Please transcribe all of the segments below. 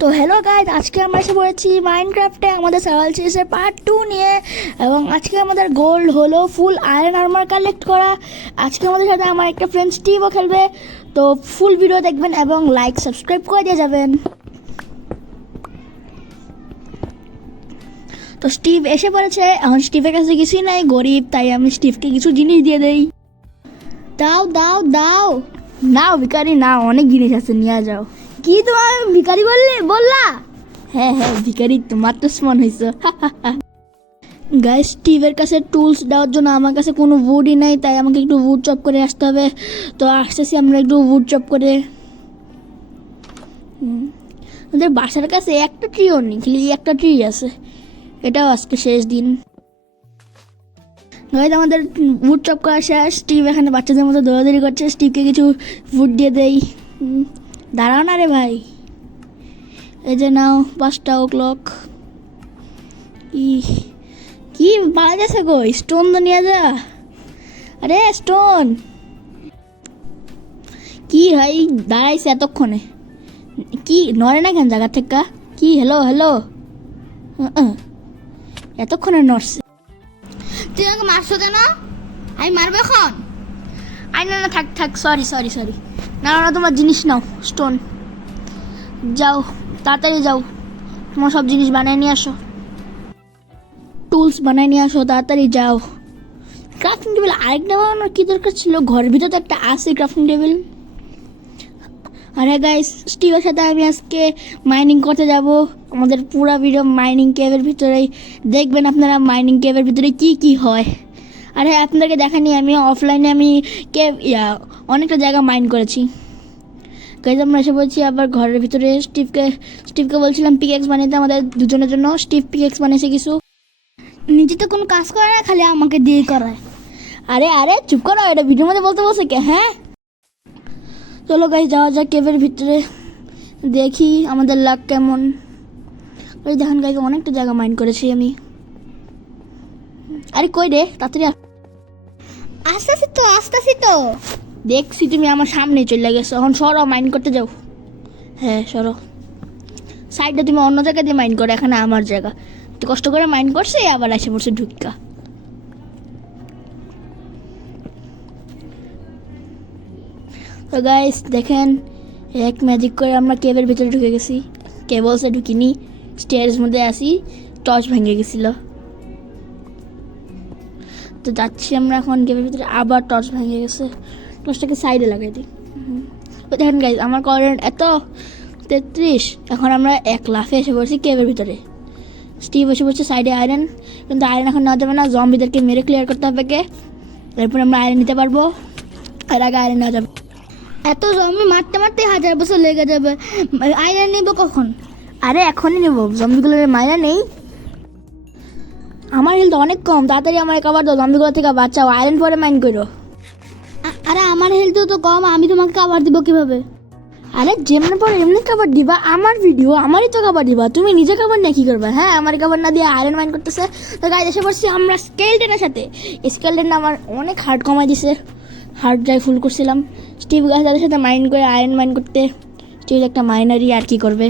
তো hello guys, আজকে আমরা এসে পড়েছি মাইনক্রাফটে আমাদের সার্ভাইভাল সিরিজের পার্ট 2 নিয়ে। এবং আজকে আমাদের গোল হলো ফুল আয়রন আর্মার কালেক্ট করা। আজকে আমাদের সাথে আমার একটা ফ্রেন্ড স্টিভও খেলবে। তো ফুল ভিডিও দেখবেন এবং লাইক সাবস্ক্রাইব করে দিয়ে যাবেন। তো স্টিভ এসে পড়েছে। এখন স্টিভের কাছে কিছুই নাই, গরিব, তাই আমি স্টিভকে কিছু জিনিস দিয়ে দেই। দাও দাও দাও। নাও ভিখারি নাও, অনেক জিনিস আছে, নিয়ে যাও। কি তোমার ভিখারি বললা? হ্যাঁ হ্যাঁ ভিখারি, তোমার তো স্মন হয়েছে। গাইস, স্টিভের কাছে টুলস দেওয়ার জন্য আমার কাছে কোনো উডই নাই, তাই আমাকে একটু উড চপ করে আসতে হবে। তো আসতেছি আমরা একটু উড চপ করে। আমাদের বাসার কাছে একটা ট্রিও নেই, খালি একটা ট্রি আছে। এটাও আজকে শেষ দিন। গাইস, আমাদের উড চপ করা শেষ। স্টিভ এখানে বাচ্চাদের মতো দৌড়াদৌড়ি করছে। স্টিভকে কিছু উড দিয়ে দেই। দাঁড়াও না রে ভাই, এই যে নাও 5টা o'clock। কি পাওয়া যাচ্ছে গো? স্টোন তো নিয়ে যা। আরে স্টোন কি ভাই দাঁড়াইছে এতক্ষণে, কি নড়ে না কেন জায়গা থেকে? কি হ্যালো হ্যালো, এতক্ষণে নড়ছে। তুই আমাকে মারছো কেন? আমি মারবো এখন? আই না না, থাক থাক, সরি সরি সরি। না না, তোমার জিনিস নাও, স্টোন। যাও তাড়াতাড়ি যাও, তোমার সব জিনিস বানিয়ে নিয়ে আসো, টুলস বানিয়ে নিয়ে আসো, তাড়াতাড়ি যাও। ক্রাফটিং টেবিল আরেকটা বানানোর কি দরকার ছিল? ঘরের ভিতরে তো একটা আছে ক্রাফটিং টেবিল। আরে গাইস, স্টিভের সাথে আমি আজকে মাইনিং করতে যাব। আমাদের পুরো ভিডিও মাইনিং কেভের ভিতরেই দেখবেন আপনারা। মাইনিং কেভের ভিতরে কি কি হয়, আরে আপনাদেরকে দেখানি। আমি অফলাইনে আমি কেভ অনেকটা জায়গা মাইন করেছি। গাইস, আমরা এসে বলছি আবার ঘরের ভিতরে। স্টিভকে বলছিলাম পিকেক্স বানাতে আমাদের দুজনের জন্য। স্টিভ পিকেক্স বানিয়েছে কিছু। নিজে তো কোনো কাজ করে না, খালি আমাকে দিয়ে করায়। আরে আরে চুপ করো, এটা ভিডিওর মধ্যে বলতে বলছে কে? হ্যাঁ চলো গাইস, যাওয়া যাক কেভের ভিতরে, দেখি আমাদের লাক কেমন। ওই দেখেন গাইস, অনেকটা জায়গা মাইন করেছি আমি। আরে কই রে, তাড়াতাড়ি আসতেছি তো। দেখছি তুমি আমার সামনে চলে গেছো। এখন সরো, মাইন করতে যাও। হ্যাঁ সরো, সাইডে তুমি অন্য জায়গা দিয়ে মাইন করো, এখানে আমার জায়গা। তো কষ্ট করে মাইন করছে, আবার এসে পড়ছে ঢুকা। তো গাইস দেখেন, এক ম্যাজিক করে আমরা কেভের ভিতরে ঢুকে গেছি। কেবলসে ঢুকিনি, স্টেয়ারের মধ্যে আসি, টর্চ ভেঙে গেছিল। তো যাচ্ছি আমরা এখন কেভের ভিতরে, আবার টর্চ ভেঙে গেছে। টর্চটাকে সাইডে লাগাই দিই। দেখেন গাইস, আমার কারেন্ট এত 33। এখন আমরা এক লাফে এসে পড়ছি কেভের ভিতরে। স্টিভ এসে পড়ছে সাইডে আয়রন, কিন্তু আয়রন এখন নেওয়া যাবে না, জম্বিদেরকে মেরে ক্লিয়ার করতে হবে কে, এরপর আমরা আয়রন নিতে পারবো। আর আগে আয়রন নেওয়া যাবে। এত জমি মারতে মারতে 1000 বছর লেগে যাবে। আয়রন নেবো কখন? আরে এখনই নেবো, জম্বিগুলোর মাইরা নেই। আমার হেলথ অনেক কম, তাড়াতাড়ি আমার কভার দাও, জম্বিগুলো থেকে বাঁচাও, আয়রন পরে মাইন করো। আরে আমার হেলথ তো কম, আমি তোমাকে কাভার দিব কিভাবে? আরে যেমন পরে এমনি কাভার দিবা, আমার ভিডিও আমারই তো কাভার দিবা, তুমি নিজে কাভার নিয়ে কি করবা? হ্যাঁ, আমার কাভার না দিয়ে আয়রন মাইন করতেছে। তো গাইস, এসে পড়ছি আমরা স্কেলটেনের সাথে। স্কেলটেন আমার অনেক হার্ড কমাই দিছে, হার্ড ড্রাইভ ফুল করছিলাম। স্টিভ গাইস তাদের সাথে মাইন করে আয়রন মাইন করতে। স্টিভ একটা মাইনারই, আর কি করবে।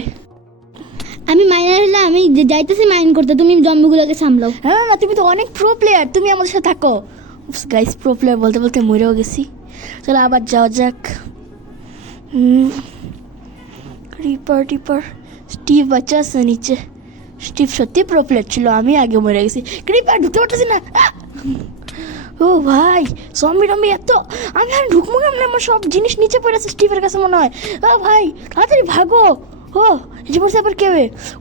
আমি মাইনার হলে আমি যাইতেছি মাইন করতে, তুমি জম্বিগুলোকে সামলাও। হ্যাঁ না, তুমি তো অনেক প্রো প্লেয়ার, তুমি আমাদের সাথে থাকো। গাইস, প্রো প্লেয়ার বলতে বলতে মরেও গেছি। চলো আবার যাওয়া যাক। রিপার স্টিভ বাচ্চা আছে নিচে। স্টিভ সত্যি প্রো প্লেয়ার ছিল, আমি আগে মরে গেছি। ক্রিপার ঢুকতে পারতেছি না। ও ভাই, জম্বি টম্বি এত, আমি আর ঢুকবো কেমন? আমার সব জিনিস নিচে পড়ে আছে স্টিভের কাছে মনে হয়। ও ভাই তাড়াতাড়ি ভাগো। ও যে পড়ছে আবার কেউ,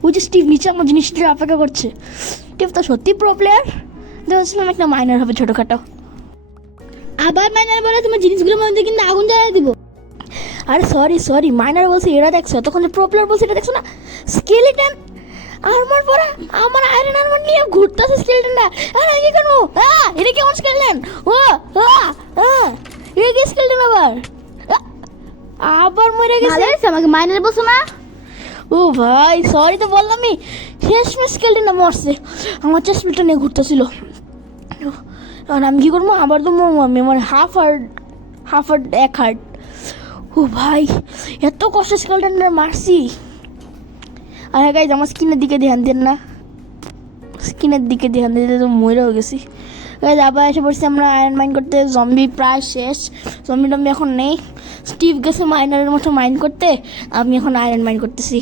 ওই যে স্টিভ নিচে আমার জিনিসটা অপেক্ষা করছে। স্টিভ তো সত্যি প্রো প্লেয়ার। দেখছিলাম একটা মাইনার হবে ছোটোখাটো। আবার মাইনার বলে তোমার জিনিসগুলোর মধ্যে কিন্তু আগুন জ্বালিয়ে দিব। আরে সরি, মাইনার বলছি এটা দেখছো, তখন যে প্রো প্লেয়ার বলছি এটা দেখছো না? স্কেলেটন আর্মার পরে আমার আয়রন আর্মার নিয়ে ঘুরতেছে স্কেলেটনটা। আরে কি কেন? এটা কেমন স্কেলেটন? এটা কি স্কেলেটন? আবার মরে গেছে। আমাকে মাইনার বলছো না? ও ভাই সরি, তো বললামই, শেষমেশ স্কেলেটনটা মরছে। আমার চেস্টটা নিয়ে ঘুরতেছিল। আর আমি কি করবো? আবার তো মরবো আমি। আমার হাফ হার্ট এক হার্ট ও ভাই, এত কষ্ট স্কেলটনটা মারছি। আর হ্যাঁ গাইজ, আমার স্কিনের দিকে ধ্যান দেন না, স্কিনের দিকে ধ্যান দিতে তো মরেও গেছি। গাইজ আবার এসে পড়ছি আমরা আয়রন মাইন করতে। জম্বি প্রায় শেষ, জম্বি টম্বি এখন নেই। স্টিভ গেছে মাইনারের মতো মাইন করতে, আমি এখন আয়রন মাইন করতেছি।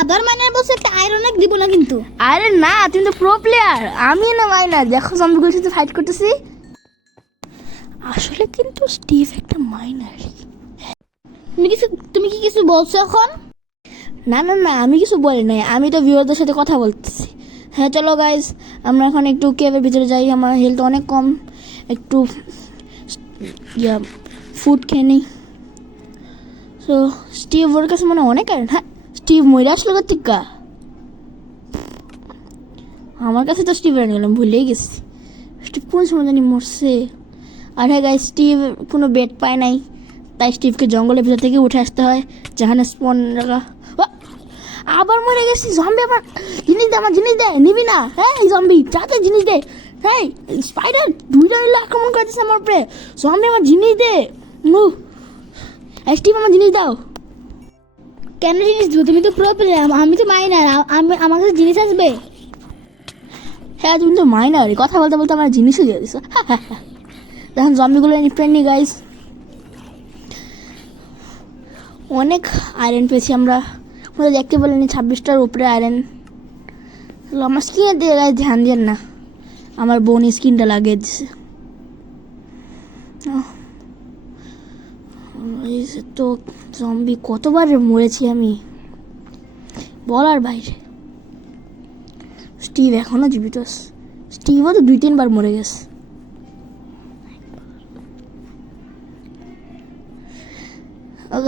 আবার মাইনার বলছে একটা আয়রন এক দিব না কিন্তু। আরে না, তুমি তো প্রো প্লেয়ার, আমি না মাইনার। দেখো জম্বিগুলোর সাথে ফাইট করতেছি। আসলে কিন্তু স্টিভ একটা মাইনার। তুমি কি কিছু বলছো এখন? না না না, আমি কিছু বলি নাই, আমি তো ভিউয়ারদের সাথে কথা বলতেছি। হ্যাঁ চলো গাইজ, আমরা এখন একটু কেভের ভিতরে যাই। আমার হেলথ অনেক কম, একটু ফুড খেয়ে নিই। সো স্টিভ ওর কাছে মানে অনেক আয়রন। হ্যাঁ, স্টিভ মরে আসলো কার্তিকা, আমার কাছে তো স্টিভ আয়রন গেলাম, ভুলেই গেছি স্টিভ কোন সময় জানি মরছে। আর হ্যাঁ গাইজ, স্টিভ কোনো বেড পায় নাই, তাই স্টিভকে জঙ্গলের ভিতর থেকে উঠে আসতে হয়, যেখানে স্পন রাখা। আবার মরে গেছি। জম্বি আবার জিনিস দে, আমার জিনিস দে, নিবি না? হ্যাঁ জম্বি যাতে জিনিস দে। হ্যাঁ স্পাইডার দুইটা এলে আক্রমণ করতেছে আমার উপরে। জম্বি আমার জিনিস দে। স্টিভ আমার জিনিস দাও। কেন জিনিস দিব? তুমি তো প্রো প্লেয়ার, আমি তো মাইনার, আমার কাছে জিনিস আসবে। হ্যাঁ তুমি তো মাইনার, কথা বলতে বলতে আমার জিনিসও দিয়ে দিছো। দেখুন জম্বিগুলো ফ্রেন্ডলি গাইজ, অনেক আয়রন পেয়েছি আমরা। আমাদের দেখতে বলেনি 26টার উপরে আয়রন। আমার স্কিনের দিয়ে গাইজ ধ্যান দেন না, আমার বোন স্কিনটা লাগিয়ে দিচ্ছে। তো জম্বি কতবার মরেছি আমি, বলার বাইরে। স্টিভ এখনো জীবিত আছে, স্টিভও তো 2-3 বার মরে গেছে।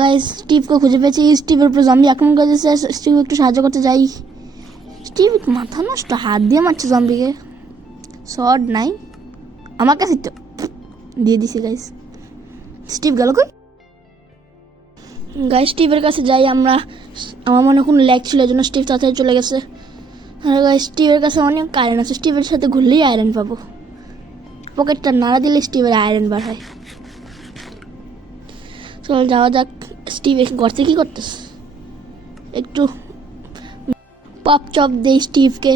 গাইস স্টিভকে খুঁজে পেয়েছি, স্টিভের উপরে জম্বি আক্রমণ করে দিয়েছে। স্টিভ একটু সাহায্য করতে যাই। স্টিভ মাথা নষ্ট, হাত দিয়ে মারছে জম্বিকে, শর্ট নাই আমার কাছে, তো দিয়ে দিছি। গাইস স্টিভ গেল কই? গাইস স্টিভের কাছে যাই আমরা। আমার মনে কোনো ল্যাগ ছিল, এই জন্য স্টিভ তাড়াতাড়ি চলে গেছে। আর গাইস স্টিভের কাছে অনেক আয়রন আছে, স্টিভের সাথে ঘুরলেই আয়রন পাবো। পকেটটা নাড়া দিলে স্টিভের আয়রন বার হয়। চল যাওয়া যাক। স্টিভ ঘর থেকে কী করতেস? একটু পপ চপ দেই স্টিভকে,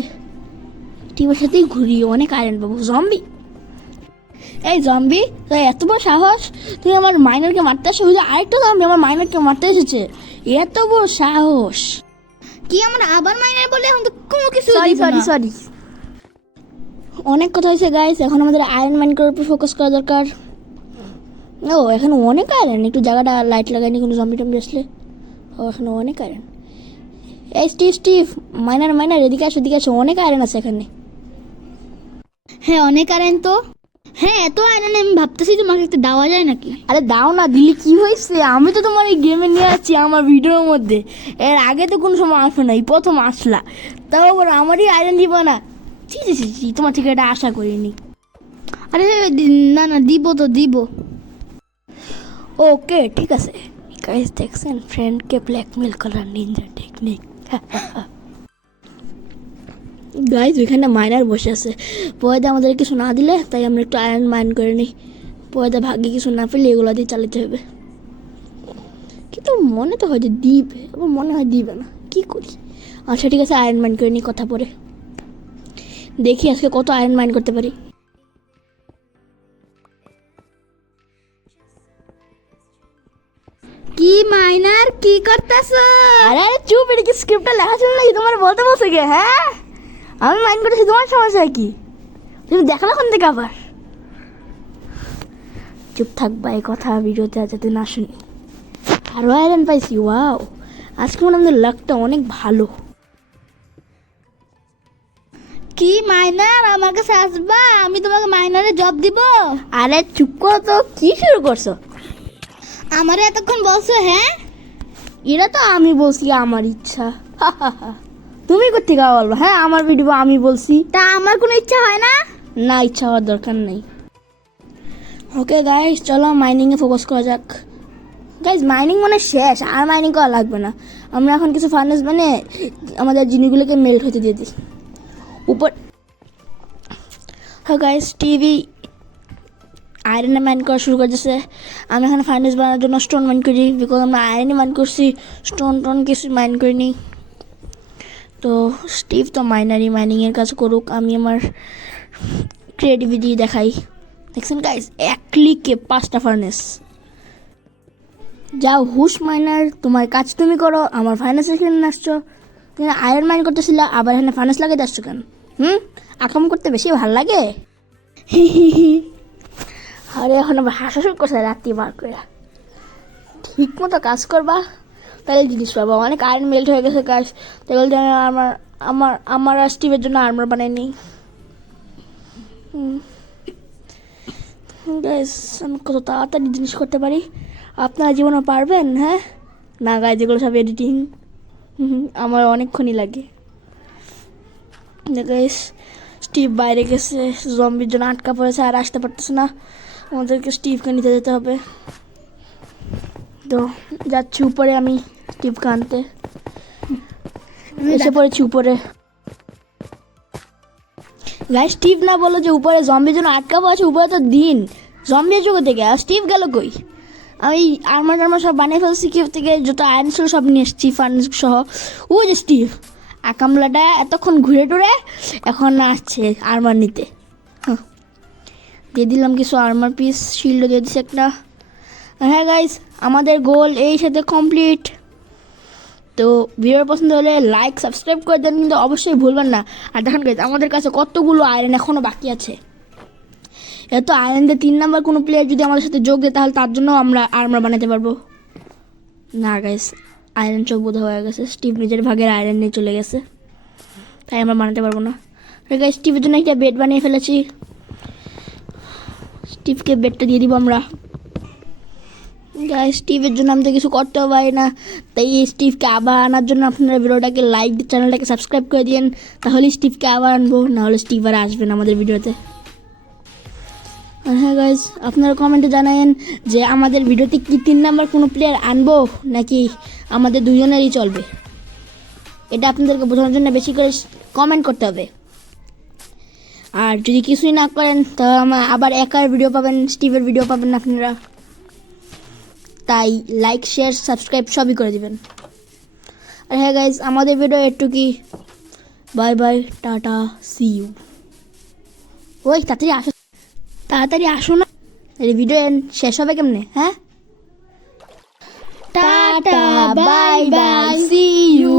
স্টিভের সাথেই ঘুরি, অনেক আয়রন পাবো। জম্বি, এই জম্বি তাই এত বড় সাহস, তুই আমার মাইনারকে মারতে আসে? ওই যে আরেকটা জম্বি আমার মাইনারকে মারতে এসেছে, এত বড় সাহস! কি আমার আবার মাইনার বলে? এখন তো কোনো কিছু সরি দিব সরি না। সরি, অনেক কথা হয়েছে গাইস, এখন আমাদের আয়রন মাইন করার উপর ফোকাস করা দরকার। ও এখানে অনেক আয়রন, একটু জায়গাটা লাইট লাগাইনি কোনো জম্বি টম্বি আসলে। ও এখানে অনেক আয়রন। এই স্টিভ স্টিভ, মাইনার মাইনার এদিকে আসো, এদিকে আসো, অনেক আয়রন আছে এখানে। হ্যাঁ অনেক আয়রন তো। হ্যাঁ এত আয়রন আমি ভাবতেছি তোমাকে একটা দেওয়া যায় নাকি? আরে দাও না, দিলে কি হয়েছে? আমি তো তোমার এই গেমে নিয়ে আসছি আমার ভিডিওর মধ্যে, এর আগে তো কোনো সময় আসো নাই, প্রথম আসলা, তাও আবার আমারই আয়রন দিব না? ছি ছি ছি ছি, তোমার থেকে এটা আশা করিনি। আরে না না, দিব তো দিব। ওকে ঠিক আছে। গাইস দেখছেন ফ্রেন্ডকে ব্ল্যাকমেল করার নিনজা টেকনিক। গাইস ওইখানে মাইনার বসে আছে, পয়দা আমাদের কিছু না দিলে, তাই আমরা একটু আয়রন মাইন করে নিই। পয়দা ভাগ্যে কিছু না পেলে এগুলো দিয়ে চালাতে হবে, কিন্তু মনে তো হয় যে দিবে, আবার মনে হয় দিবে না, কি করি? আচ্ছা ঠিক আছে, আয়রন মাইন করে নিই, কথা পরে দেখি আজকে কত আয়রন মাইন করতে পারি। কি মাইনার কি করতেছ? আরে আরে চুপ, এটা কি স্ক্রিপ্টটা লেখা ছিল নাকি? তোমার বলতে বসে গে? হ্যাঁ আমি মাইন্ড করেছি, তোমার সমস্যা কি? তুমি দেখালে কোন থেকে আবার? চুপ থাকবা, এই কথা ভিডিওতে যাতে না শুনি। আরও আয়রন পাইছি, ওয়াও! আজকে মনে আমাদের লাকটা অনেক ভালো। কি মাইনার আমার কাছে আসবা? আমি তোমাকে মাইনারে জব দিব। আরে চুপ করো তো, কি শুরু করছো? আমারে এতক্ষণ বলছো হ্যাঁ? এটা তো আমি বলছি আমার ইচ্ছা। তুমি কোথেকে বলবো? হ্যাঁ আমার ভিডিও আমি বলছি, তা আমার কোনো ইচ্ছা হয় না? না ইচ্ছা হওয়ার দরকার নেই। ওকে গাইস চলো মাইনিংয়ে ফোকাস করা যাক। গাইস মাইনিং মানে শেষ, আর মাইনিং করা লাগবে না। আমরা এখন কিছু ফার্নেস মানে আমাদের জিনিসগুলোকে মেল্ট হতে দিয়ে দিই উপর। হ্যাঁ গাইস টিভি আয়রনে মাইন করা শুরু করে দিয়েছে। আমি এখানে ফার্নেস বানানোর জন্য স্টোন মাইন করি, বিকজ আমরা আয়রনে মাইন করছি, স্টোন টোন কিছু মাইন করিনি। তো স্টিভ তো মাইনিংয়ের কাজ করুক, আমি আমার ক্রিয়েটিভিটি দেখাই। দেখছেন গাইস, 1 ক্লিকে 5টা ফার্নেস। যাও হুশ মাইনার, তোমার কাজ তুমি করো, আমার ফার্নেস এখানে আসছো, তুমি আয়রন মাইন করতেছিল, আবার এখানে ফার্নেস লাগাইতে আসছো কেন? আকাম করতে বেশি ভাল লাগে। আরে এখন আবার হাসা শুরু করছে রাত্রি বার করে। ঠিক মতো কাজ করবা তাহলে জিনিস পাবো। অনেক আয়রন মেল্ট হয়ে গেছে কাজ, তাই আমার আমার আমার আর স্টিভের জন্য আর্মার বানাইনি। গাইস, আমি কত তাড়াতাড়ি জিনিস করতে পারি, আপনারা জীবনে পারবেন? হ্যাঁ না গাইস, যেগুলো সব এডিটিং আমার অনেকক্ষণই লাগে। গাইস, স্টিভ বাইরে গেছে, জম্বির জন্য আটকা পড়েছে, আর আসতে পারতেছে না, আমাদেরকে স্টিভকে নিতে যেতে হবে। তো যাচ্ছি উপরে আমি স্টিভকে আনতে, এসে পড়েছি উপরে। গাইস, স্টিভ না বলো যে উপরে জম্বির জন্য আটকা পড়েছে, উপরে তো দিন, জম্বি জগৎ থেকে, আর স্টিভ গেল কই? আমি আর্মার সব বানিয়ে ফেলছি, কেউ থেকে যত আয়রন ছিল সব নিয়ে এসেছি, ফার্নেস সহ। ও যে স্টিভ আকামলাটা এতক্ষণ ঘুরে টুরে এখন আসছে আর্মার নিতে। দিয়ে দিলাম কিছু আর্মার পিস, শিল্ডও দিয়ে দিচ্ছে একটা। হ্যাঁ গাইস, আমাদের গোল এই সাথে কমপ্লিট। তো ভিডিও পছন্দ হলে লাইক সাবস্ক্রাইব করে দেন, কিন্তু অবশ্যই ভুলবেন না। আর দেখেন গাইস, আমাদের কাছে কতগুলো আয়রন এখনও বাকি আছে। এত আয়রন দিয়ে 3 নাম্বার কোনো প্লেয়ার যদি আমাদের সাথে যোগ দেয়, তাহলে তার জন্য আমরা আর্মার বানাতে পারবো। না গাইস, আয়রন চোখ বোধ হয়ে গেছে, স্টিভ নিজের ভাগের আয়রন নিয়ে চলে গেছে, তাই আমরা বানাতে পারবো না। গাইস, স্টিভের জন্য একটা বেড বানিয়ে ফেলেছি, স্টিভকে বেডটা দিয়ে দিব আমরা। গাইস, স্টিভের জন্য আমি তো কিছু করতেও পারি না, তাই স্টিভকে আবার আনার জন্য আপনারা ভিডিওটাকে লাইক, চ্যানেলটাকে সাবস্ক্রাইব করে দিন, তাহলে স্টিভকে আবার আনবো, নাহলে স্টিভ আর আসবে না আমাদের ভিডিওতে। হ্যাঁ গাইস, আপনারা কমেন্টে জানায়েন যে আমাদের ভিডিওতে কি 3 নাম্বার কোনো প্লেয়ার আনবো নাকি আমাদের দুজনেরই চলবে। এটা আপনাদেরকে বোঝানোর জন্য বেশি করে কমেন্ট করতে হবে। আর যদি কিছুই না করেন তাহলে আমার আবার একার ভিডিও পাবেন, স্টিভের ভিডিও পাবেন আপনারা। তাই লাইক, শেয়ার, সাবস্ক্রাইব সবই করে দিবেন। আর হ্যাঁ গাইস, আমাদের ভিডিও এটুকুই। Bye bye, tata, see you. ওই তাড়াতাড়ি আসো না, ভিডিও শেষ হবে কেমনে? হ্যাঁ, tata, bye bye, see you.